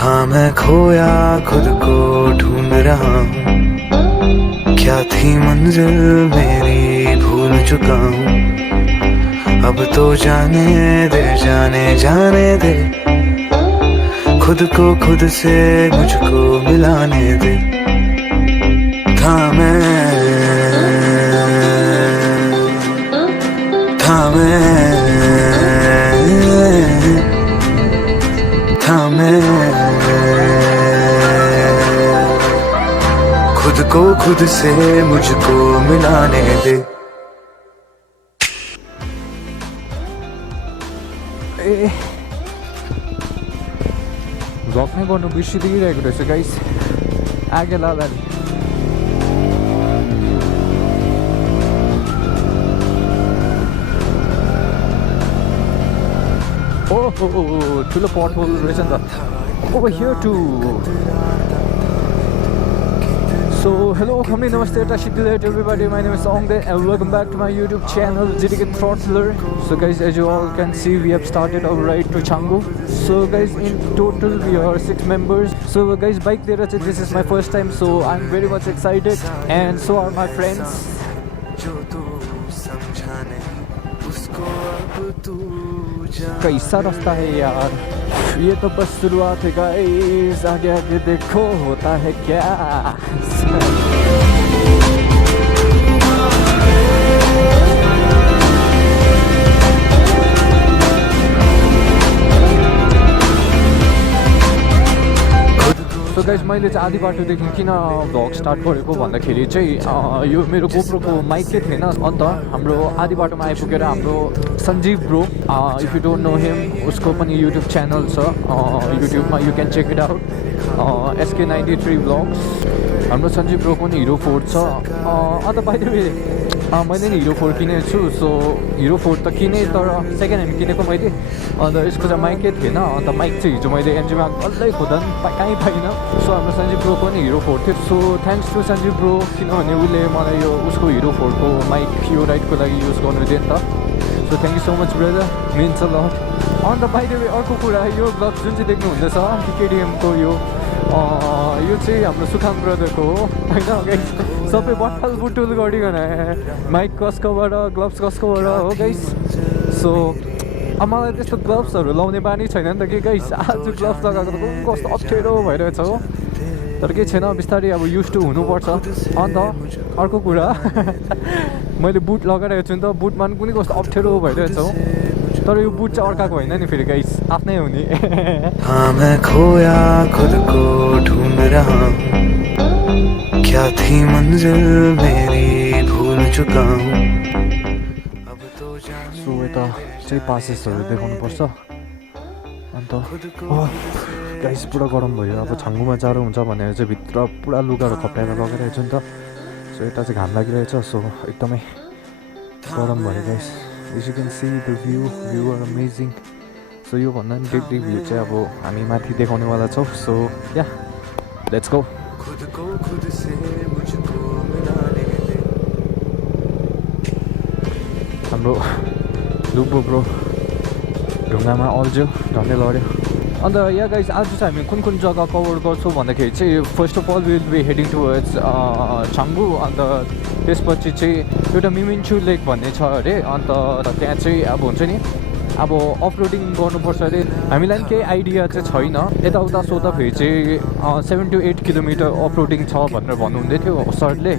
था मैं खोया खुद को ढूंढ रहा हूँ, क्या थी मंजिल मेरी भूल चुका हूँ। अब तो जाने दे जाने जाने दे, खुद को खुद से मुझको मिलाने दे। था मैं खुद को खुद से मुझको मिलाने दे। ब्लग नै गर्नु बिर्सिदिइरहेको रहेछ गाइस, आगे लाला नि। Oh, ठुलो पट होल रहेछ नि त। Over here too. So hello, Khami, namaste, Tashikilate everybody. My name is Songde and welcome back to my YouTube channel, GDK Throttler. So guys, as you all can see, we have started our ride to Canggu. So guys, in total we are 6 members. So guys, bike there, this is my first time, so I'm very much excited, and so are my friends. कैसा रास्ता है यार, ये तो बस शुरुआत है guys, आगे आगे देखो होता है क्या। सो गाइस, मैले चाहिँ आधी बाटोदेखि किन भ्लग स्टार्ट गरेको भन्दाखेरि चाहिँ यो मेरो गोप्रोको माइक के थिएन। अन्त हाम्रो आधी बाटोमा आइपुगेर हाम्रो Sanjeev bro, if you don't know him, उसको पनि युट्युब च्यानल छ युट्युबमा, you can check it out, SK93 vlogs. हाम्रो सञ्जीव ब्रोको पनि हिरो 4 छ। अन्त बाइ द वे मैले नि हिरो 4 किनेको छु। सो हिरो 4 त किनेँ, तर सेकेन्ड ह्यान्ड किनेको मैले। अन्त यसको चाहिँ माइकै थिएन, अन्त माइक चाहिँ हिजो मैले एनजिओमा डल्लै खोज्दा पनि कहीँ पाइनँ। सो हाम्रो सञ्जीव ब्रोको पनि हिरो 4 थियो। So thanks to Sanjeev bro, किनभने उसले मलाई यो उसको हिरो 4 को माइक यो राइडको लागि युज गर्नु दियो नि त। So thank you so much brother, means a lot. अन्त बाइ द वे अर्को कुरा, यो ब्लग जुन चाहिँ देख्नु हुँदैछ KTM-को यो चाहिँ हाम्रो सुखाङ ब्रदरको हो होइन। सबै बट्टल बुटुल गरिकन माइक कसकोबाट, ग्लोभ्स कसकोबाट हो गाइस। सो अब मलाई त्यस्तो ग्लोभ्सहरू लाउने बानी छैन नि त कि गाइस। आज ग्लोभ्स लगाएको त कस्तो अप्ठ्यारो भइरहेछ हो, तर केही छैन, बिस्तारै अब युज टु हुनुपर्छ। अन्त अर्को कुरा मैले बुट लगाइरहेको छु नि त, बुटमा पनि कुनै कस्तो अप्ठ्यारो भइरहेछ हो, तर यो बुट चाहिँ अर्काको होइन नि फेरि गाइस, आफ्नै हो नि। हाँ मैं खोया खुद को ढूंढ रहा हूँ, क्या थी मंजिल मेरी भूल चुका हूँ। अब तो सो यता चाहिँ पासेसहरू देखाउनुपर्छ। अन्त गाइस पुरा गरम भयो, अब छाङ्गुमा जाडो हुन्छ भनेर चाहिँ भित्र पुरा लुगाहरू खप्टाएर लगाइरहेको छु नि त। सो यता चाहिँ घाम लागिरहेछ, सो एकदमै गरम भयो guys. As you can see the view are amazing. So यो भन्दा पनि डेडली भ्यू चाहिँ अब हामी माथि देखाउनेवाला छौँ। सो या लेट्स गो। खुद को खुद से मुझको मिलाने दे। हाम्रो लुबो ब्रो ढुङ्गामा अल्झ्यो, झन्डै लड्यो। अन्त या गाइस, आज चाहिँ हामी कुन कुन जग्गा कभर गर्छौँ भन्दाखेरि चाहिँ first of all will be heading towards Changu. अन्त त्यसपछि चाहिँ एउटा मिमिन्चु लेक भन्ने छ अरे। अन्त त्यहाँ चाहिँ अब हुन्छ नि, अब अफरोडिङ गर्नुपर्छ अरे। हामीलाई पनि केही आइडिया चाहिँ छैन, यताउता सोद्धाखेरि चाहिँ 7 to 8 किलोमिटर अफरोडिङ छ भनेर भन्नुहुँदै थियो सरले।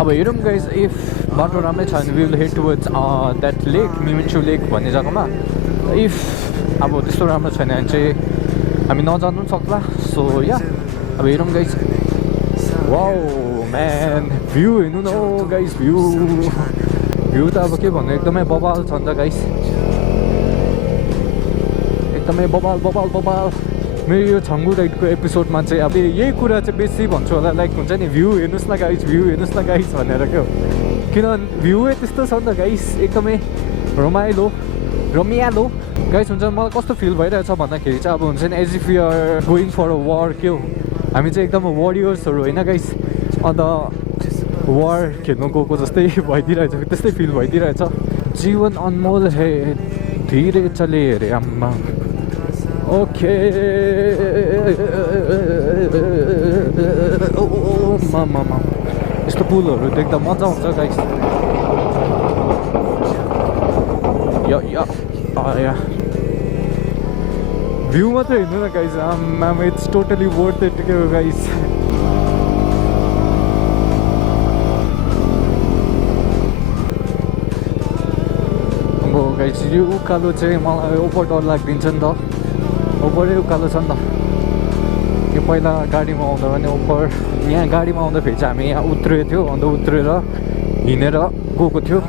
अब हेरौँ गाइस, इफ बाटो राम्रै छ भने विल हेड टुवर्ड्स द्याट लेक, मिमिन्चु लेक भन्ने जग्गामा। इफ अब त्यस्तो राम्रो छैन भने चाहिँ हामी नजानु पनि सक्ला। सो या अब हेरौँ गाइस। वाउ म्यान, भ्यू हेर्नु न हो गाइस, भ्यू त अब के भन्नु, एकदमै बबाल छ नि त गाइस, एकदमै बबाल। मेरो यो छाङ्गु राइडको एपिसोडमा चाहिँ अब यही कुरा चाहिँ बेसी भन्छु होला, लाइक हुन्छ नि, भ्यू हेर्नुहोस् न गाइस भनेर क्या हो। किनभने भ्यू त्यस्तो छ नि त गाइस, एकदमै रमाइलो गाइस। हुन्छ मलाई कस्तो फिल भइरहेछ भन्दाखेरि चाहिँ अब हुन्छ नि, as if you are going for a war के हो, हामी चाहिँ एकदम वरियर्सहरू होइन गाइस। अन्त वार खेल्नु गएको जस्तै भइदिइरहेछ, त्यस्तै फिल भइदिइरहेछ। जीवन अनमोल है धीरे चले अरे आम्मा। ओके मामा यस्तो पुलहरू देख्दा मजा आउँछ गाइस या भ्यू मात्रै हेर्नु न गाइस आमामा इट्स टोटली वर्थ इट के हो गाइस अब गाइस यो उकालो चाहिँ मलाई ओभर डर लाग्दिन्छ नि त ओभरै उकालो छ नि त यो पहिला गाडीमा आउँदा पनि ओभर यहाँ गाडीमा आउँदाखेरि चाहिँ हामी यहाँ उत्रेको थियो अन्त उत्रेर हिँडेर गएको थियो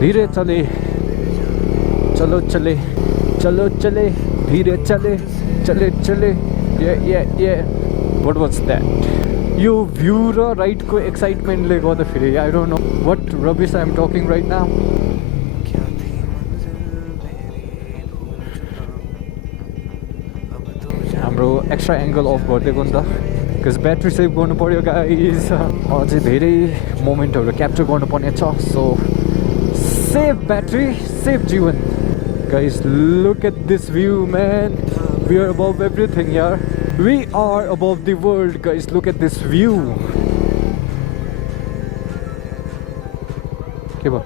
धीरे चले चलो चले चलो चले धीरे चले चले चले ये व्हाट वाज दैट यो भ्यू र राइडको एक्साइटमेन्टले गर्दाखेरि I don't know what rubbish I am talking right now हाम्रो एक्स्ट्रा एङ्गल अफ गरिदिएको नि त बिकज ब्याट्री सेभ गर्नु पऱ्यो गाइस अझै धेरै मोमेन्टहरू क्याप्चर गर्नुपर्ने छ सो सेभ ब्याट्री सेभ जीवन guys look at this view man we are above everything यार we are above the world guys look at this view के भयो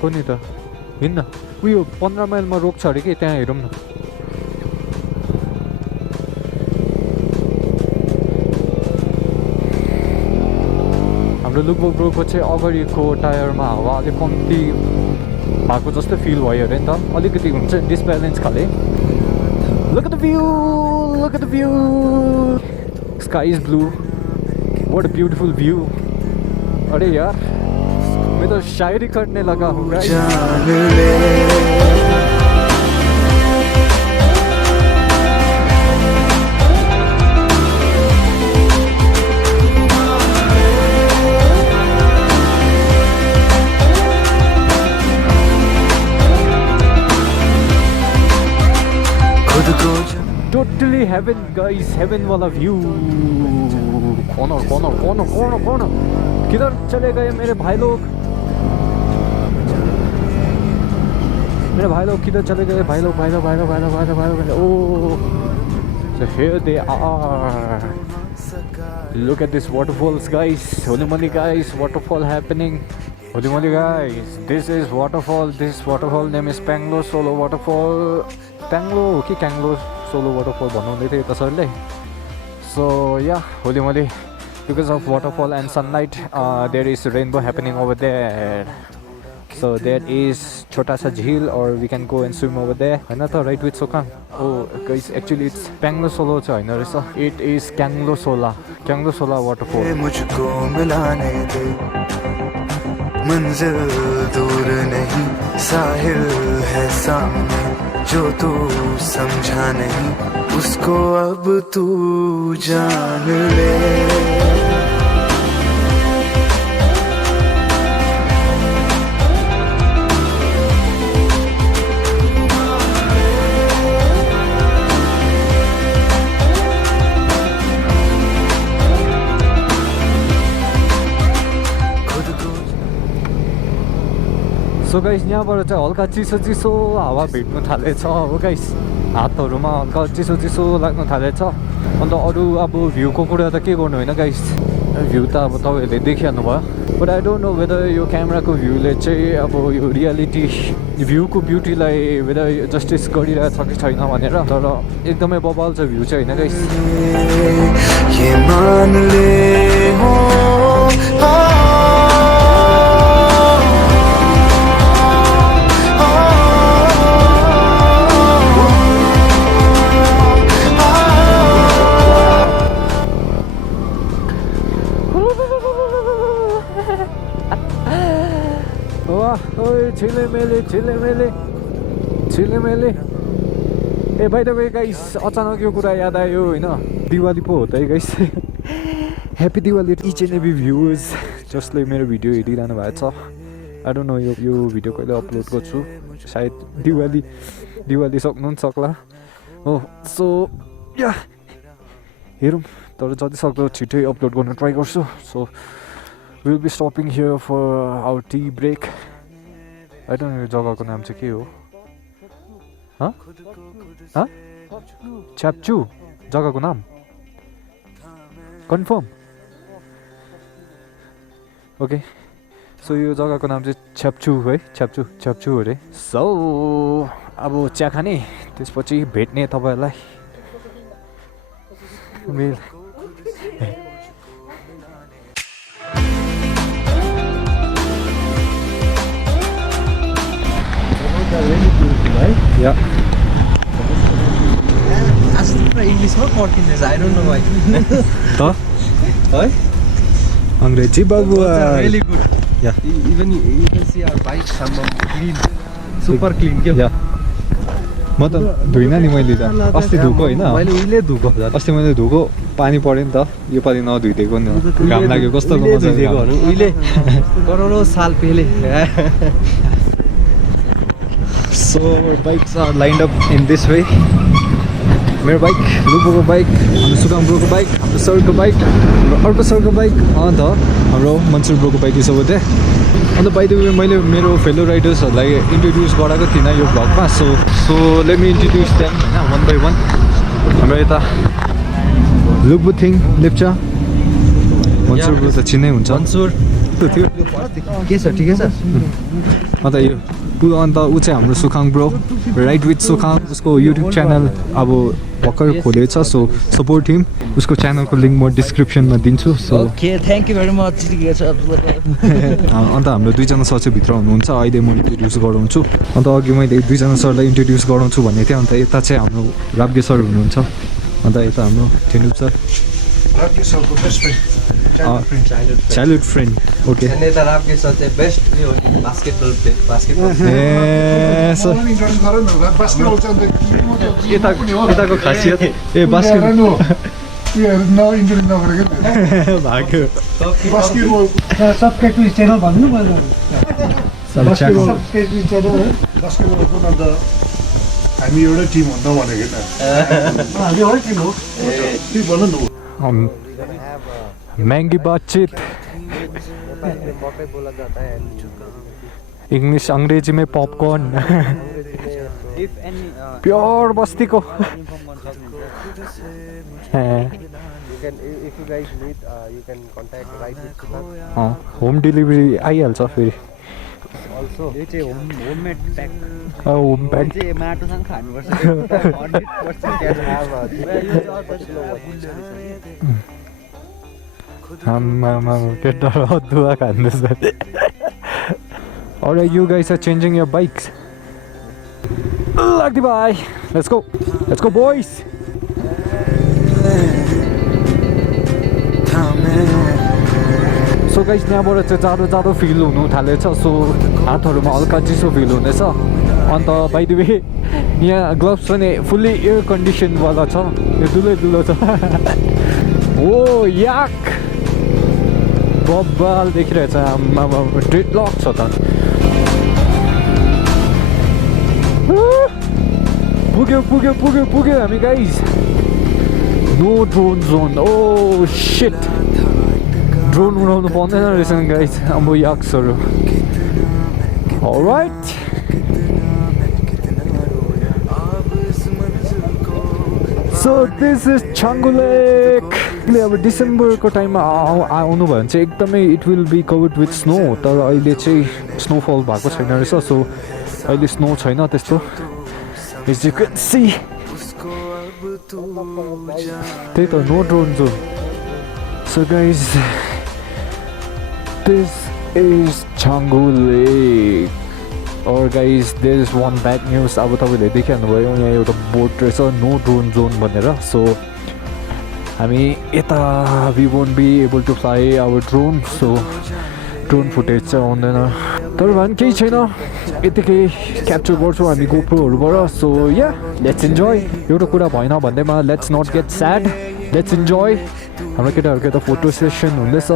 को नि त हिँड्न उयो 15 माइलमा रोक्छ अरे कि त्यहाँ हेरौँ न हाम्रो लुकबुक ब्रोको चाहिँ अगाडिको टायरमा हावा अलिक कम्ती भएको जस्तो फिल भयो अरे नि त अलिकति हुन्छ डिसब्यालेन्स खाले look at the view sky is blue what a beautiful view अरे यार मैं तो शायरी करने लगा हूँ टोटली हेवन गाइस हेवन वाला view corner corner corner corner corner किधर चले गए मेरे भाई लोग किधर चले गए भाई लोग ओ so here they are look at this waterfalls guys holy moly guys waterfall happening holy moly guys this waterfall name is Panglo Solo waterfall Panglo कि Kanglo Solo waterfall बनाउँदै थियो त सरले so yeah holy moly because of waterfall and sunlight there is rainbow happening over there so there is chota sa jheel or we can go and swim over there haina ta right with Sokang oh guys actually it's Panglo Solo cha haina raisa it is Kanglo Sola waterfall मुझको मिलाने they मंजिल दूर नहीं साहिल है सामने जो तू समझा नहीं उसको अब तू जान ले सो गाइस यहाँबाट चाहिँ हल्का चिसो हावा भेट्नु थालेछ हो गाइस हातहरूमा हल्का चिसो लाग्नु थालेछ अन्त अरू अब भ्यूको कुरा त के गर्नु होइन गाइस भ्यू त अब तपाईँहरूले देखिहाल्नु भयो but I don't know whether यो क्यामेराको भ्यूले चाहिँ अब यो रियालिटी भ्यूको ब्युटीलाई वेदर जस्टिस गरिरहेछ कि छैन भनेर तर एकदमै बबाल छ भ्यू चाहिँ होइन गाइस छिले ए बाइ द वे गाइस अचानक यो कुरा याद आयो होइन दिवाली पो हो त है guys happy Diwali each and every views जसले मेरो भिडियो हेरिरहनु भएको छ आई डोन्ट नो यो भिडियो कहिले अपलोड गर्छु सायद दिवाली सक्नु पनि सक्ला हो सो या हेरौँ तर जति सक्दो छिटै अपलोड गर्न ट्राई गर्छु so will be stopping here for our tea break I don't know यो जग्गाको नाम चाहिँ के हो च्याप्चु जग्गाको नाम कन्फर्म ओके सो यो जग्गाको नाम चाहिँ च्याप्चु है च्याप्चु अरे सो अब चिया खाने त्यसपछि भेट्ने तपाईँहरूलाई या इङ्ग्लिसमा पर्खिँदैछ आई डोन्ट नो वाइ त है अङ्ग्रेजी बाबु really good. Yeah. Even you can see our bike some clean, super clean. के या म त धुइनँ नि मैले त अस्ति धुएको होइन मैले उहिले धुएको अस्ति मैले धुएको पानी पऱ्यो नि त योपालि नधुइदिएको नि घाम लाग्यो कस्तो धुइदिएको उहिले करोडौँ साल पहिले so bikes are lined up in this way मेरो बाइक लुपोको बाइक हाम्रो सुकाम ब्रोको बाइक हाम्रो सरको बाइक हाम्रो अर्को सरको बाइक अन्त हाम्रो मन्सुर ब्रोको बाइक यो सबै थिएँ अन्त बाइ द वे मैले मेरो फेलो राइडर्सहरूलाई इन्ट्रोड्युस गराएको थिइनँ यो भ्लगमा so let me introduce them होइन वान बाई वान हाम्रो यता लुबुथिङ लेप्चा मन्सुर ब्रो त चिन्नै हुन्छ मन्सुर थियो के छ ठिकै छ अन्त यो अन्त ऊ चाहिँ हाम्रो सुखाङ ब्रो राइड विथ सुखाङ उसको युट्युब च्यानल अब भर्खर खोलेको छ सो सपोर्ट हिम उसको च्यानलको लिङ्क म डिस्क्रिप्सनमा दिन्छु so okay thank you very much ठिकै छ अन्त हाम्रो दुईजना सर चाहिँ भित्र हुनुहुन्छ अहिले म इन्ट्रोड्युस गराउँछु अन्त अघि मैले दुईजना सरलाई इन्ट्रोड्युस गराउँछु भनेको थिएँ अन्त यता चाहिँ हाम्रो राब्गे सर हुनुहुन्छ अन्त यता हाम्रो ठेन्डुप सर चाइल्डहुड फ्रेन्ड ओके नेता राबके सर चाहिँ बेस्ट यो बास्केटबल प्ले बास्केटबल ए सर यताको खासियत ए भाग्यो सब्सक्राइब च्यानल भन्नु पर्यो हामी एउटै टिम हो नभनेको हामी एउटै टिम हो त्यही भन न महँगी बातचीत इंग्लिश अंग्रेजी में पॉपकॉर्न प्योर बस्ती को होम डिलिभरी आइहाल्छ फेरि यो चाहिँ होममेड प्याक होम प्याक चाहिँ माटोसँग खानुपर्छ 100% get the alright, you guys are changing your bikes. Lucky bye. Let's go boys. So guys, यहाँबाट चाहिँ जाडो फिल हुनु थालेछ सो हातहरुमा हल्का चिसो फिल हुँदैछ अन्त बाइ द वे यहाँ ग्लोभ्स पनि फुल्ली एयर कन्डिसन वाला छ यो दुलो छ ओ याक बब्बाल देखिरहेछ डेड लक छ त पुग्यो हामी guys no drone zone oh shit drone उडाउनु पाउँदैन रहेछ नि गाइज अब याक्सहरू alright so this is Changu lake अब डिसेम्बरको टाइममा आउनु भयो भने चाहिँ एकदमै it will be covered with snow तर अहिले चाहिँ स्नोफल भएको छैन रहेछ सो अहिले स्नो छैन त्यस्तो एज यु क्यान सी त्यही त no drone zone so guys this is Changu lake और guys there is one bad news अब तपाईँले देखिहाल्नुभयो यहाँ एउटा बोट रहेछ नो ड्रोन जोन भनेर सो हामी यता we won't be able to fly our drone so drone footage चाहिँ आउँदैन तर भए पनि केही छैन यतिकै क्याप्चर गर्छौँ हामी गोप्रोहरूबाट सो या लेट्स इन्जोय एउटा कुरा भएन भन्दैमा let's not get sad let's enjoy हाम्रो केटाहरूको यता फोटो सेसन हुँदैछ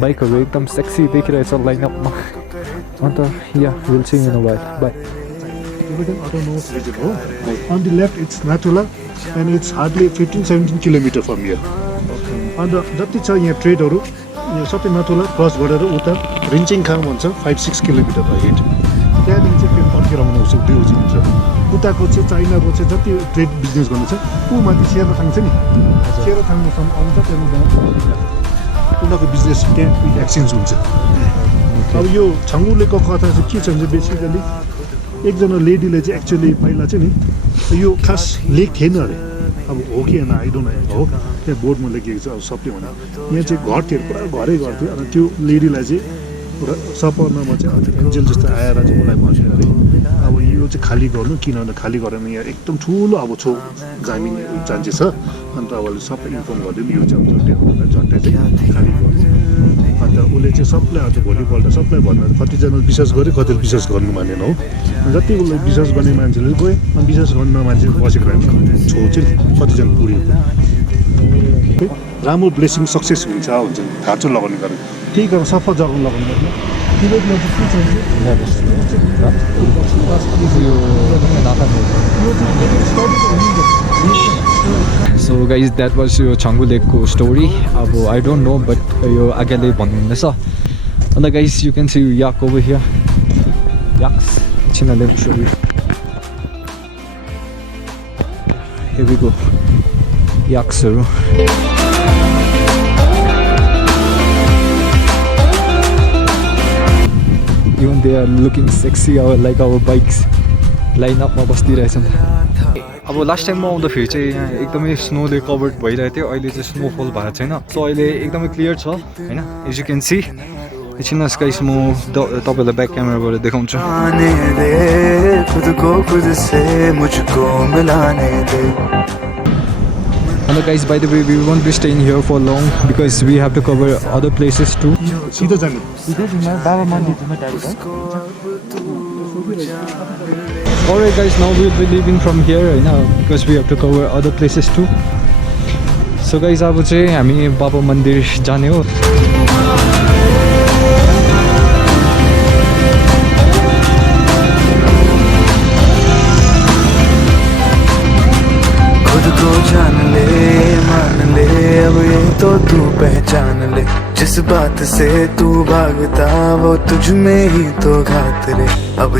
बाइकहरू एकदम सेक्सी देखिरहेछ लाइनअपमा अन्त या will see in a while bye On the left, it's Natula, and it's hardly 15-17 kilometers from here. अन्त जति छ यहाँ ट्रेडहरू यो सबै नथुला क्रस गरेर उता रिन्चिङखाङ भन्छ 5-6 किलोमिटर हेड त्यहाँदेखि चाहिँ फेरि फर्केर आउनु डिओजी हुन्छ उताको चाहिँ चाइनाको चाहिँ जति ट्रेड बिजनेस गर्नु छ ऊ माथि सेरोथाङ छ नि सेरोथाङसम्म आउँछ त्यहाँदेखि उनीहरूको बिजनेस त्यहाँ एक्सचेन्ज हुन्छ अब यो छङ्गु लेकको कथा चाहिँ के छ भने बेसिकली एकजना लेडीले चाहिँ एक्चुअली पहिला चाहिँ नि यो खास लेक थिएन अरे अब हो कि होइन आई डोन्ट नो हो त्यहाँ बोर्डमा लेखिएको छ अब सबले भने यहाँ चाहिँ घर थियो पुरा घरै घर थियो अनि त्यो लेडीलाई चाहिँ पुरा सपनामा चाहिँ एन्जेल जस्तो आएर चाहिँ उसलाई भन्यो अरे अब यो चाहिँ खाली गर्नु किनभने खाली गरेर यहाँ एकदम ठुलो अब छेउ जामिने चान्सेस छ अन्त अब सबै इन्फर्म गरिदिनु यो चाहिँ अब झट्टै चाहिँ खाली गर्नु अन्त उसले चाहिँ सबलाई अन्त भोलिपल्ट सबलाई भन्नु कतिजना विश्वास गर्यो कतिले विश्वास गर्नु मानेन हो जति उसले विश्वास गर्ने मान्छेले गयो अनि विश्वास गर्न मान्छे बसेको छेउ चाहिँ कतिजना पुऱ्यो राम्रो ब्लेसिङ सक्सेस हुन्छ घाँचो लगाउने गरेर त्यही कारण सफा जग्गा लगाउनु पर्ने सो गाइज द्याट वाज यो छङ्गु लेकको स्टोरी अब आई डोन्ट नो बट यो आज्ञाले भन्नुहुँदैछ अन्त guys you can see yak over here yaks छिना lake story here we go याक्सहरू Even they are looking sexy like our bikes line up मा बस्दिरहेछन् अब लास्ट टाइम म आउँदाखेरि चाहिँ यहाँ एकदमै स्नोले कभर्ड भइरहेको थियो अहिले चाहिँ स्नोफल भएको छैन सो अहिले एकदमै क्लियर छ हैन एज यु क्यान सी एकछिन गाइस म तपाईलाई ब्याक क्यामेराबाट देखाउँछु आने दे खुद को खुद से मुझको मिलाने they And guys, by the way, we won't be staying here for long because we have to cover other places too. सिधै जाने बाबा मन्दिर जाउँ direct Alright guys, now we'll be leaving from here right now because we have to cover other places too. So guys, अब चाहिँ हामी बाबा मन्दिर जाने हो. खुद को जान ले मान ले अब ये तो तू पहचान ले जिस बात से तू भागता वो तुझ में ही तो घात रे अब